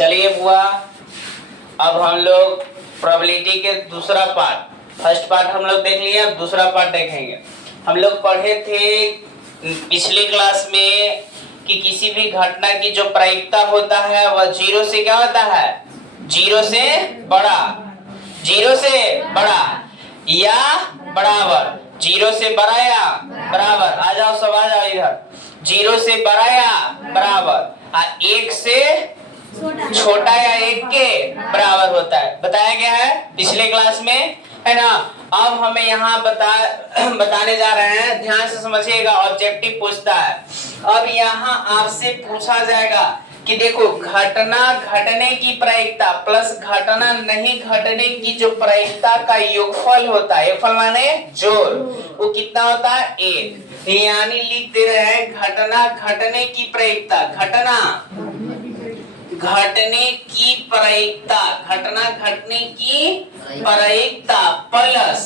चलिए बुआ, अब हम लोग प्रोबेबिलिटी के दूसरा पार्ट, फर्स्ट पार्ट हम लोग देख लिया, अब दूसरा पार्ट देखेंगे। हम लोग पढ़े थे पिछली क्लास में कि किसी भी घटना की जो प्रायिकता होता है वह जीरो से क्या होता है, जीरो से बड़ा, जीरो से बड़ा या बराबर, जीरो से बड़ा या बराबर। आ जाओ सब, आ जाओ इधर। जीरो से बड़ा या बराबर, एक से छोटा या एक के बराबर होता है, बताया गया है पिछले क्लास में, है ना। अब हमें यहाँ बताने जा रहे हैं, ध्यान से समझिएगा। ऑब्जेक्टिव पूछता है, अब यहाँ आपसे पूछा जाएगा कि देखो घटना घटने की प्रायिकता प्लस घटना नहीं घटने की जो प्रायिकता का योगफल होता है, योगफल माने जोड़, वो कितना होता है, एक। यानी लिख दे रहे हैं घटना घटने की प्रायिकता, घटना घटने की प्रायिकता, घटना घटने की प्रायिकता प्लस,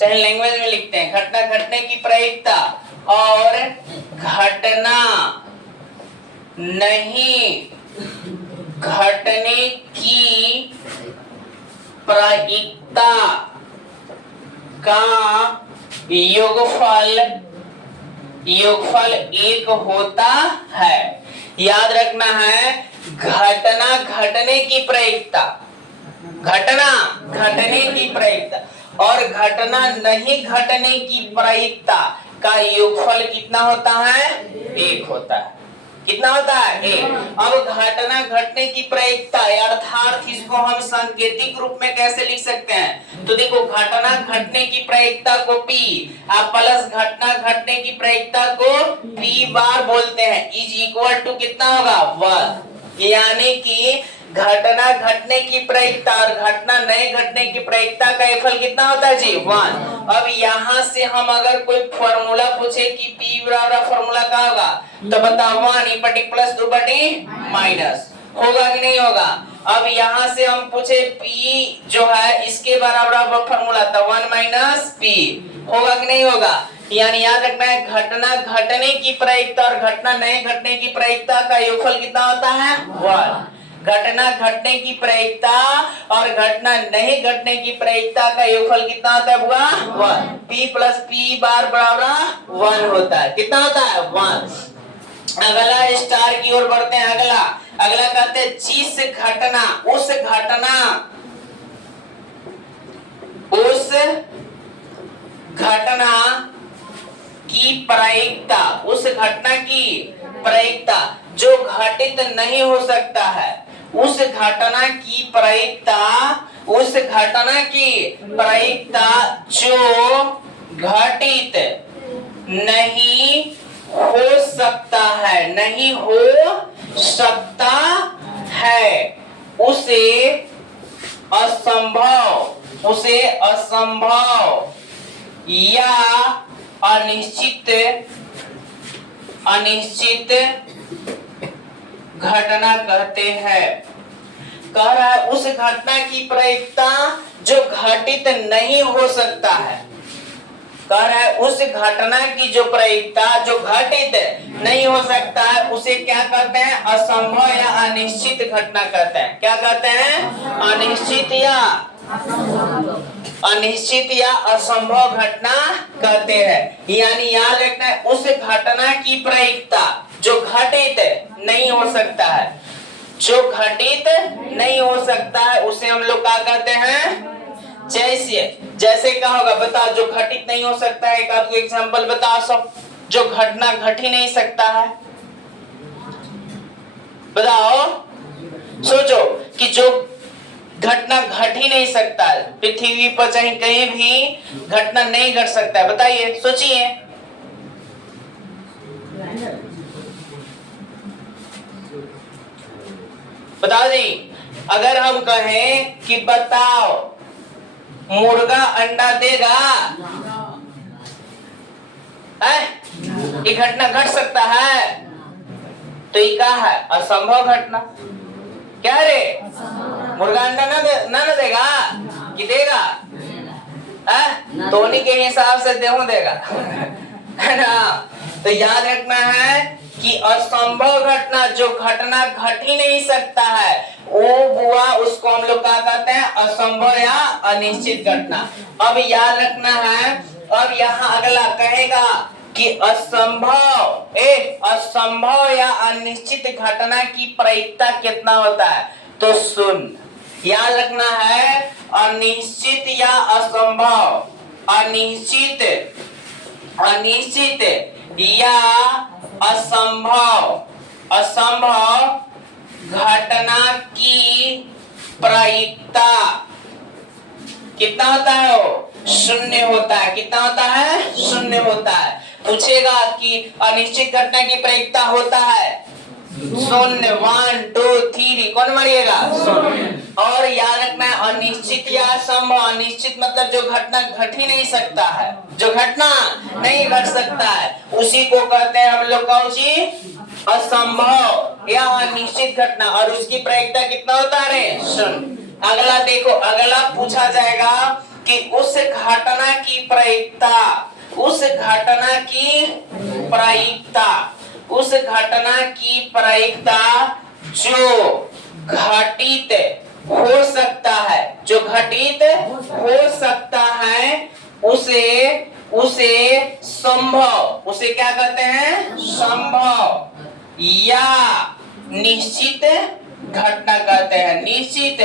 चाहे लैंग्वेज में लिखते हैं, घटना घटने की प्रायिकता और घटना नहीं घटने की प्रायिकता का योगफल एक होता है। याद रखना है, घटना घटने की प्रायिकता, घटना घटने की प्रायिकता और घटना नहीं घटने की प्रायिकता का योगफल कितना होता है, एक होता है। कितना होता है, एक। अब घटना घटने की प्रायिकता अर्थात इसको हम सांकेतिक रूप में कैसे लिख सकते हैं, तो देखो घटना घटने की प्रायिकता को P आप प्लस घटना घटने की प्रायिकता को P बार बोलते हैं, इज इक्वल टू कितना होगा, 1। यानी कि घटना घटने की प्रायिकता और घटना नहीं घटने की प्रायिकता का योगफल कितना होता है जी, 1। अब यहाँ से हम अगर कोई फॉर्मूला पूछे कि P बराबर फॉर्मूला क्या होगा, तो बताओ 1 e बटी प्लस 2 बटी माइनस, होगा कि नहीं होगा। अब यहाँ से हम पूछे P जो है इसके बराबर फॉर्मूला था 1 माइनस P, होगा कि नहीं होगा। यानी याद रखना है घटना घटने की प्रायिकता और घटना नहीं घटने की प्रायिकता का योगफल कितना होता है, 1। घटना घटने की प्रायिकता और घटना नहीं घटने की प्रायिकता का योगफल कितना होता है बुआ, 1। P प्लस P बार बराबर 1 होता है, कितना होता है, 1। अगला स्टार की ओर बढ़ते हैं। अगला कहते हैं जिस घटना उस घटना की प्रायिकता, उस घटना की प्रायिकता जो घटित नहीं हो सकता है, उस घटना की प्रायिकता, उस घटना की प्रायिकता जो घटित नहीं हो सकता है, नहीं हो सकता है, उसे असंभव या अनिश्चित घटना कहते हैं। कह रहा है उस घटना की प्रायिकता जो घटित नहीं हो सकता है, कह रहा है उस घटना की जो प्रायिकता जो घटित नहीं हो सकता है उसे क्या कहते हैं, असंभव या अनिश्चित घटना कहते हैं। क्या कहते हैं, अनिश्चित या असंभव घटना कहते हैं। यानी याद रखना है उस घटना की प्रायिकता जो घटित नहीं हो सकता है, जो घटित नहीं हो सकता है उसे हम लोग क्या कहते हैं, जैसे क्या होगा बताओ, जो घटित नहीं हो सकता है, एक आध को एग्जांपल बताओ सब, जो घटना घट ही नहीं सकता है, बताओ, सोचो कि जो घटना घट ही नहीं सकता है पृथ्वी पर, चाहे कहीं भी घटना नहीं घट सकता है, बताइए, सोचिए। बताओ जी, अगर हम कहें कि बताओ मुर्गा अंडा देगा, है ये घटना घट सकता है, तो ये क्या है, असंभव घटना। क्या रे, मुर्गा अंडा ना देगा कि देगा, तो उन्हीं के हिसाब से देगा, है ना। तो याद रखना है कि असंभव घटना, जो घटना घट ही नहीं सकता है, वो बुआ उसको हम लोग क्या कहते हैं, असंभव या अनिश्चित घटना। अब याद रखना है, अब यहाँ अगला कहेगा कि असंभव या अनिश्चित घटना की प्रायिकता कितना होता है, तो शून्य। याद रखना है, अनिश्चित या असंभव, अनिश्चित या असंभव घटना की प्रायिकता कितना होता है, वो शून्य होता है। कितना होता है, शून्य होता है। पूछेगा कि अनिश्चित घटना की प्रायिकता होता है शून्य, 1 2 3, कौन मारिएगा, शून्य। और याद रखना है, अनिश्चित या असंभव, अनिश्चित मतलब जो घटना घट ही नहीं सकता है, जो घटना नहीं घट सकता है, उसी को कहते हैं हम लोग कौन सी, असंभव या अनिश्चित घटना। और उसकी प्रायिकता कितना होता है, शून्य। अगला देखो, अगला पूछा जाएगा कि उस घटना की प्रायिकता, उस घटना की प्रायिकता जो घटित हो सकता है, जो घटित हो सकता है, उसे संभव, उसे क्या कहते हैं, संभव या निश्चित घटना कहते हैं, निश्चित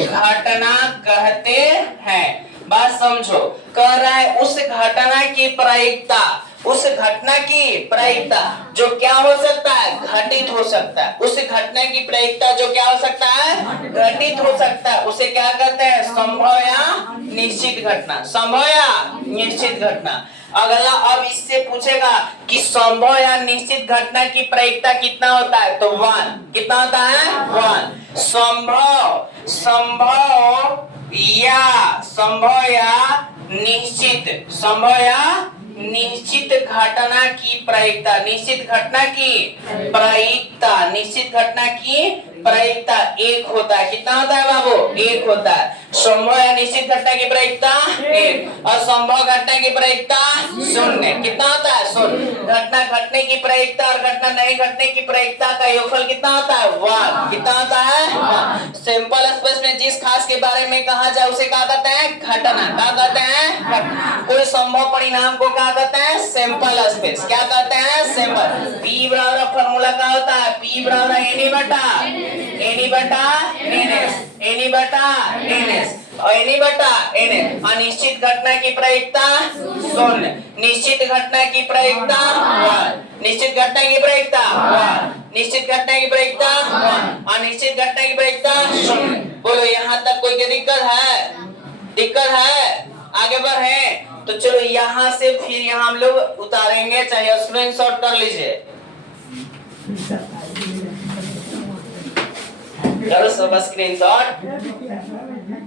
घटना कहते हैं। बात समझो, कह रहा है उस घटना की प्रायिकता, उस घटना की प्रायिकता जो क्या हो सकता है, घटित हो सकता है। उस घटना की प्रायिकता जो क्या हो सकता है, घटित हो सकता है, उसे क्या कहते हैं, संभव या निश्चित घटना, संभव या निश्चित घटना। अगला अब इससे पूछेगा कि संभव या निश्चित घटना की प्रायिकता कितना होता है, तो 1। कितना होता है, 1। संभव या निश्चित घटना की प्रायिकता, निश्चित घटना की प्रायिकता 1 होता है। कितना होता है बाबू, 1 होता है। संभव या निश्चित घटना की प्रायिकता 1, असंभव घटना की प्रायिकता 0। कितना होता है, 0। घटना घटने की प्रायिकता और घटना नहीं घटने की प्रायिकता का योगफल कितना होता है, 1। कितना होता है, 1। सिंपल स्पेस में जिस खास के बारे में कहा जाए उसे क्या कहते हैं, घटना। क्या कहते हैं, कोई संभव परिणाम को क्या कहते हैं, सिंपल स्पेस। क्या कहते हैं, सिंपल। P बराबर फॉर्मूला क्या होता है, P बराबर एनी बटा NS। अनिश्चित घटना की प्रायिकता 0, निश्चित घटना की प्रायिकता 1, निश्चित घटना की प्रायिकता 1, निश्चित घटना की प्रायिकता 1, अनिश्चित घटना की प्रायिकता 0। बोलो यहाँ तक कोई दिक्कत है, दिक्कत है, आगे बढ़े तो चलो यहाँ से फिर यहाँ हम लोग उतारेंगे, चाहे स्क्रीनशॉट कर लीजिए, करो सब स्क्रीनशॉट।